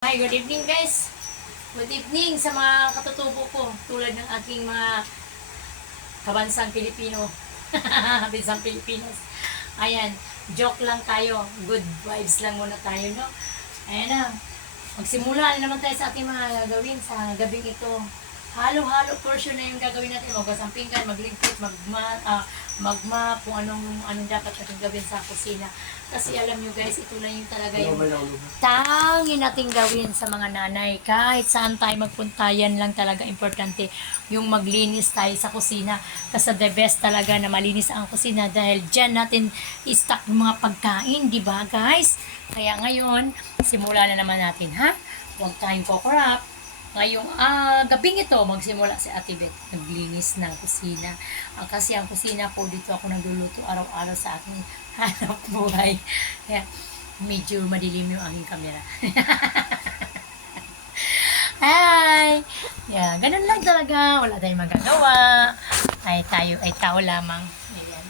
Hi, good evening guys. Good evening sa mga katutubo ko tulad ng aking mga kabansang Pilipino. Kabansang Pilipinos. Ayan, joke lang tayo. Good vibes lang muna tayo, no? Ayan na. Magsimula na naman tayo sa ating mga gagawin sa gabing ito. Halo-halo portion na yung gagawin natin. Magwasang pinggan, magligpit, magma, ah, magma, kung anong, anong dapat natin gawin sa kusina. Kasi alam nyo guys, ito lang yung talaga yung tangi nating gawin sa mga nanay. Kahit saan tayo magpunta, yan lang talaga importante. Yung maglinis tayo sa kusina. Kasi the best talaga na malinis ang kusina dahil dyan natin i-stock yung mga pagkain, di ba guys? Kaya ngayon, simulan na naman natin, ha? Huwag tayong kukurap. Ngayong ah, gabing ito, magsimula si Ate Beth naglinis ng kusina. Ah, kasi ang kusina ko, dito ako nagluluto araw-araw sa aking hanap buhay. Kaya medyo madilim yung aking camera. Hi! Yeah, ganun lang talaga. Wala tayong magagawa. Ay, tayo ay tao lamang. Ayan.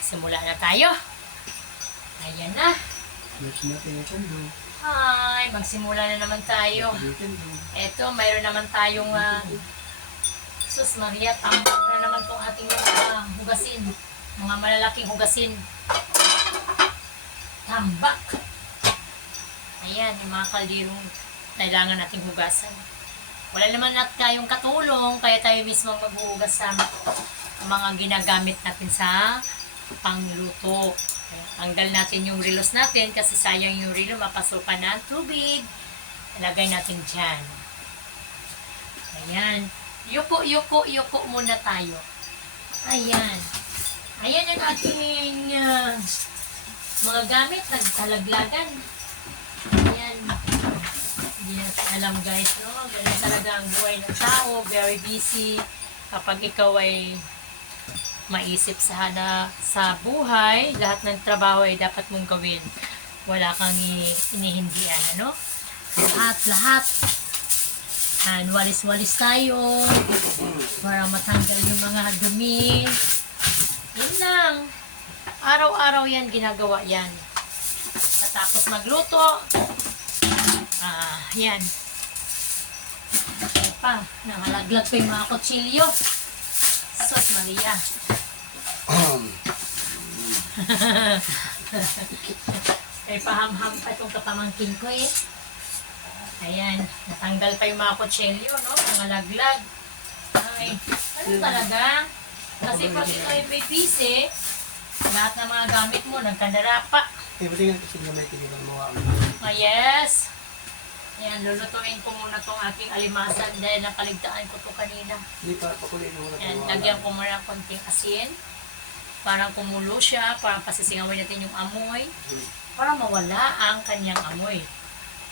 Simula na tayo. Ayan na. There's nothing I can do. Hi! Magsimula na naman tayo. Eto, mayroon naman tayong uh, sus Maria, tambak na naman tong ating mga hugasin. Mga malalaking hugasin. Tambak. Ayan, yung mga kaldirong kailangan nating hugasan. Wala naman nat tayong katulong, kaya tayo mismo maghuhugas sa mga ginagamit natin sa pangluto. Tanggal natin yung relos natin kasi sayang yung relo, mapasukan ng tubig. Ilagay natin dyan. Ayan. Yuko, yuko, yuko muna tayo. Ayan. Ayan yung ating ah, mga gamit. Nagtalaglagan. Ayan. Hindi natin alam guys, no? Ganyan talaga ang buhay ng tao. Very busy. Kapag ikaw ay maisip sa na sa buhay, lahat ng trabaho ay dapat mong gawin. Wala kang inihindian, ano? Lahat, lahat. And walis-walis tayo para matanggal yung mga dumi. Yun lang. Araw-araw yan, ginagawa yan. Katapos magluto, ah, yan. Ano pa, nakalaglag pa yung mga kutsilyo. Sos Maria. Ay, pahamham pa itong kapamangkin ko eh. Ayan, natanggal pa yung mga kutsilyo, no? Mga laglag. Ay, ano talaga? Kasi pag ito ay may busy, lahat ng mga gamit mo, nagkandara pa. Eh, pati nga kasi gamay tinibang mga ang Ah, yes. Ayan, lulutuin ko muna tong aking alimasan dahil nakaligtaan ko to kanina. Hindi pa pakulin mo na Ayan, lagyan ko muna ng konting asin. Parang kumulo siya, parang pasisingawin natin yung amoy. Para mawala ang kanyang amoy.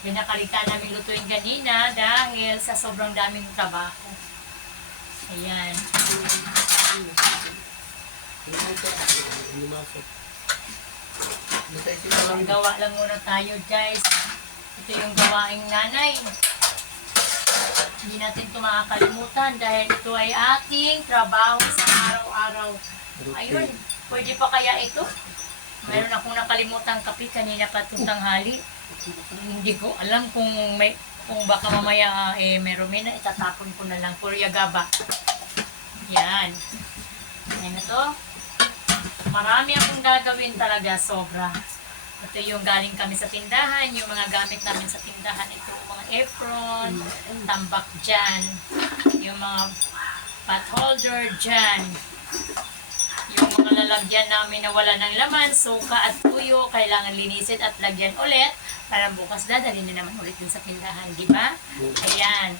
Pinakalitan namin lutuin kanina dahil sa sobrang daming trabaho. Ayan. So, gawa lang muna tayo, guys. Ito yung gawaing nanay. Hindi natin ito makakalimutan dahil ito ay ating trabaho sa araw-araw. Ayun, pwede pa kaya ito? Mayroon akong nakalimutan kape kanina pa itong tanghali. Hindi ko alam kung may kung baka mamaya ah, eh meron may na itatapon ko na lang kuryagaba. Yan. Yan na to. Marami akong gagawin talaga, sobra. Ito yung galing kami sa tindahan, yung mga gamit namin sa tindahan. Ito mga apron, tambak dyan, yung mga pot holder dyan, yung lalagyan namin na wala ng laman, suka at tuyo, kailangan linisin at lagyan ulit para bukas dadalhin na naman ulit din sa tindahan, di ba? Ayan.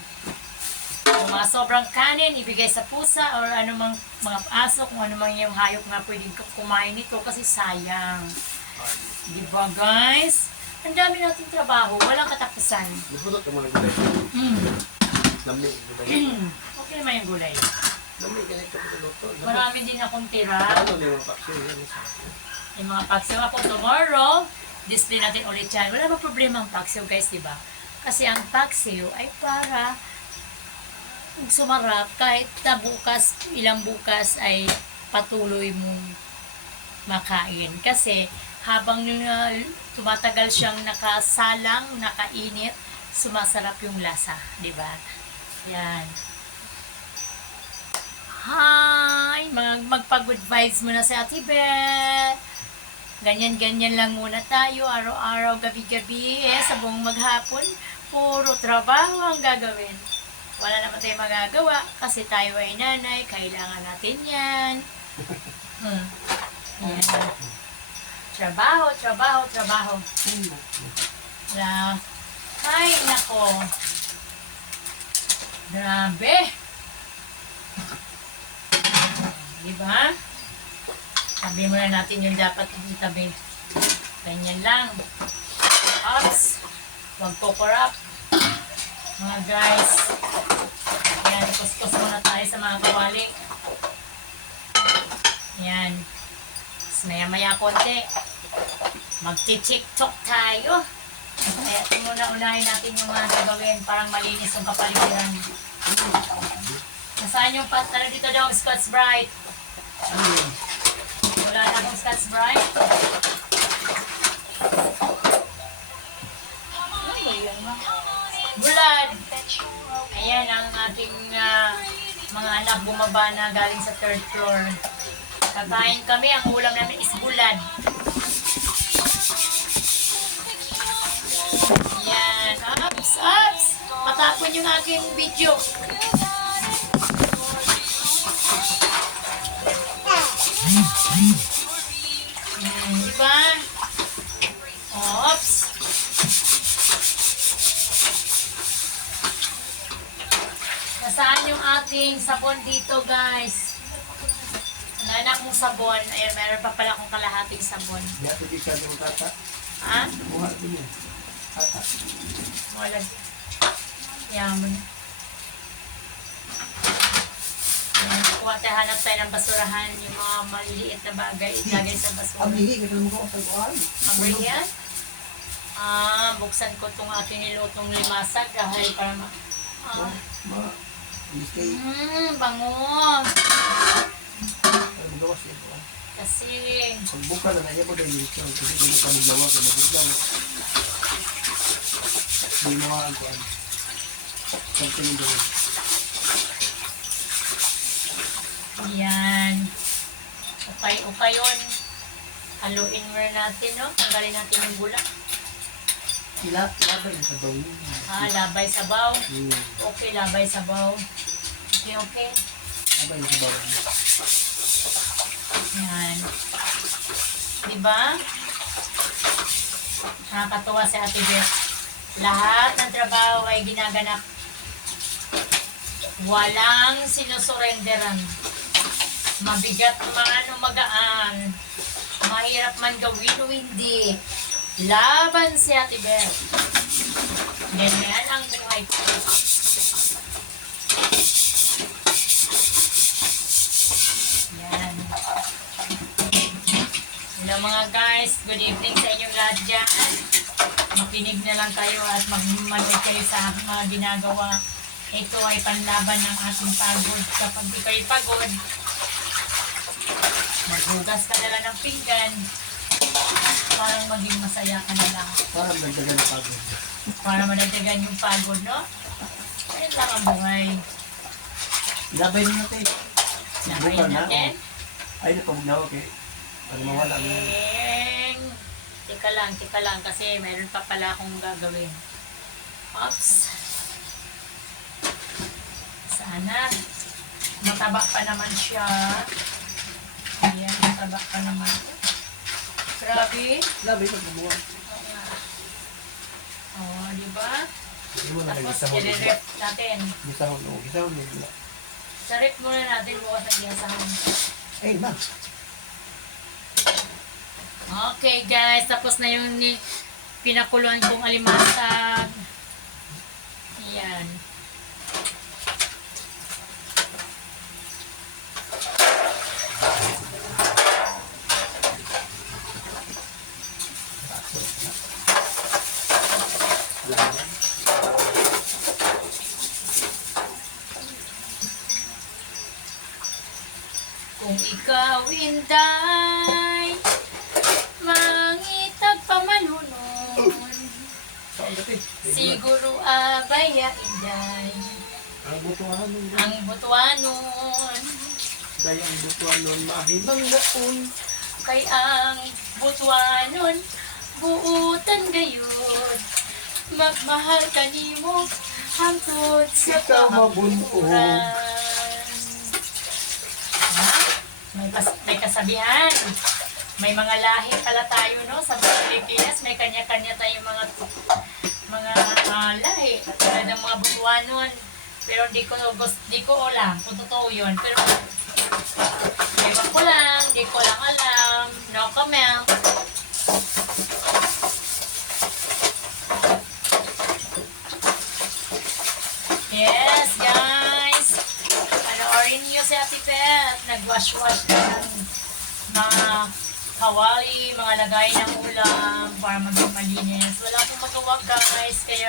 Yung mga sobrang kanin, ibigay sa pusa or anumang mga aso, kung anumang yung hayop nga pwedeng kumain nito kasi sayang. Di ba guys? Ang dami nating trabaho, walang katapusan. Naputot ang mga gulay. Mm. Lami, gulay. okay naman yung gulay. Lami, ganit ka pa luto. Marami din akong tira. Ano mga paksyo? Yan sa akin. Yung mga paksiw ako tomorrow, display natin ulit yan. Wala ba problema ang paksiw guys, di ba? Kasi ang paksiw ay para sumarap kahit na bukas, ilang bukas ay patuloy mong makain. Kasi habang uh, tumatagal siyang nakasalang, nakainit sumasarap yung lasa, di ba? Yan. Hi! Mag magpa-good vibes muna sa Ate Beth. Ganyan-ganyan lang muna tayo, araw-araw, gabi-gabi, eh, sa buong maghapon. Puro trabaho ang gagawin. Wala naman tayo magagawa kasi tayo ay nanay, kailangan natin yan. Hmm. Trabaho, trabaho, trabaho. Wala. Ay, nako. Grabe. Diba? Tabi muna natin yung dapat itabi. Ganyan lang. Ops. Huwag po corrupt. Mga guys. Yan, kuskus muna tayo sa mga kawali. Yan. Tapos maya-maya konti. Magti-tiktok tayo. Kaya ito muna unahin natin yung mga gagawin. Parang malinis yung kapaligiran. Nasaan yung pat? Tara dito daw, Scotch Bright. Wala na akong Scotch Bright. Bulad! Ayan ang ating ah, mga anak bumaba na galing sa third floor. Kakain kami, ang ulam namin is bulad. Yan. Ups, ups! Patapon yung aking video. Ba? Ops! Nasaan yung ating sabon dito, guys? Nanak mong sabon. Ayan, meron pa pala akong kalahating sabon. Ako di ka tata. Ha? Buha din yan. Tata. Wala. Yaman. Ayan, kuha tayo, hanap tayo ng basurahan. Yung mga maliliit na bagay, ilagay sa basura. Abihi, ganun mo ko buhay. Ang yan? Ah, buksan ko itong aking nilutong limasag dahil para ma... Ah. Mmm, bango. Magawas yan po. Kasi, Pagbuka na na, yan po dahil dito. Kasi hindi mo ka maglawa. Kaya maglawa. Hindi mo nga ang kuhan. Something in the way. Yan. Upay-upay yun. Haluin muna natin, no? Tanggalin natin yung bulak. Sila, labay yung sabaw niya. Ah, labay sabaw. Hmm, Okay, labay sabaw. Okay, okay. labay yung sabaw niya. Yan. Diba? Nakakatuwa si Ate Beth. Lahat ng trabaho ay ginaganap. Walang sinusurenderan. Mabigat man o magaan. Mahirap man gawin o hindi. Laban si Ate Beth. Ganyan ang buhay ko. Yan. Hello mga guys, good evening sa inyong lahat dyan. Makinig na lang kayo at magmanood kayo sa mga ginagawa. Ito ay panlaban ng ating pagod. Kapag ikaw'y pagod, maghugas ka na lang ng pinggan. Parang maging masaya ka na lang. Parang dagdagan na pagod. Para madagdagan yung pagod, no? Ayun lang ang buhay. Labay mo natin. Buka na, natin. Ay, napagnawa kay. Para mawala mo. Eng. Tika lang, tika lang kasi meron pa pala akong gagawin. Oops. Sana. Mataba pa naman siya. Ayan, mataba pa naman. Grabe. Labay pag nabuha. Oh, di ba? Tapos, i-rep natin. Gisahon, oo. Gisahon mo. Sa rep muna natin bukas ang ginasahon. Eh, ma. Okay guys, tapos na yung ni pinakuluan kong alimasag. Ayan. Kung ikaw inday, mangitag pamanunon. Si Siguro abaya inday. Ang butuan nun. Ang butuanon. Dahil ang butuan nun mahimang gaon. Kay ang butuanon. Buutan gayon. Magmahal ka nimo. Hangtod sa Ikaw mabunto. kahaburan. Ha? May, kas- may kasabihan. May mga lahi pala tayo, no? Sa Pilipinas, may kanya-kanya tayong mga mga ah, lahi. Tulad ng mga butuanon. Pero di ko di ko alam kung totoo yun. Pero ewan ko lang, di ko lang alam. No comment. Yes, guys. Panoorin niyo si Ate Pet. Nag-wash-wash ng mga kawali, mga lagay ng ulam para maging malinis. Wala akong magawa, guys. Kaya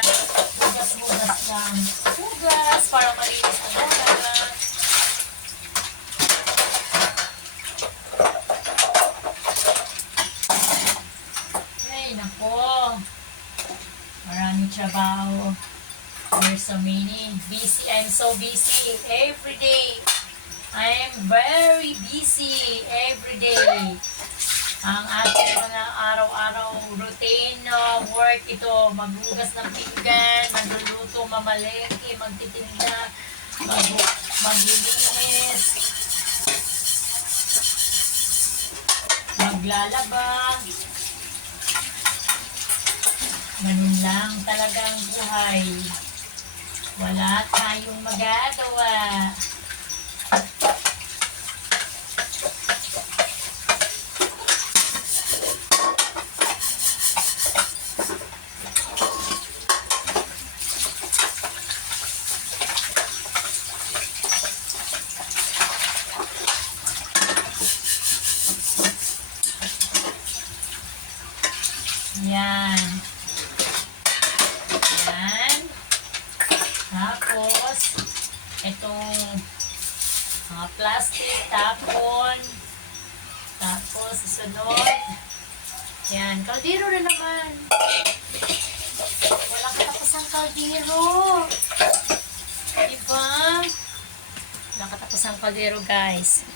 hugas-hugas lang. Hugas para malinis ang ulam. Ay, nako. Maraming trabaho. There's so many. Busy. I'm so busy every day. I am very busy every day. Ang ating mga araw-araw routine na work ito, maghugas ng pinggan, magluluto, mamalengke, magtitinda, mag maglilinis, maglalaba. Ganun lang talagang buhay. Wala tayong magagawa. Yan. Yan. Tapos, itong mga plastic, tapon. Tapos, susunod. Yan, kaldero na naman. Walang katapusang kaldero. Diba? Walang katapusang kaldero, guys.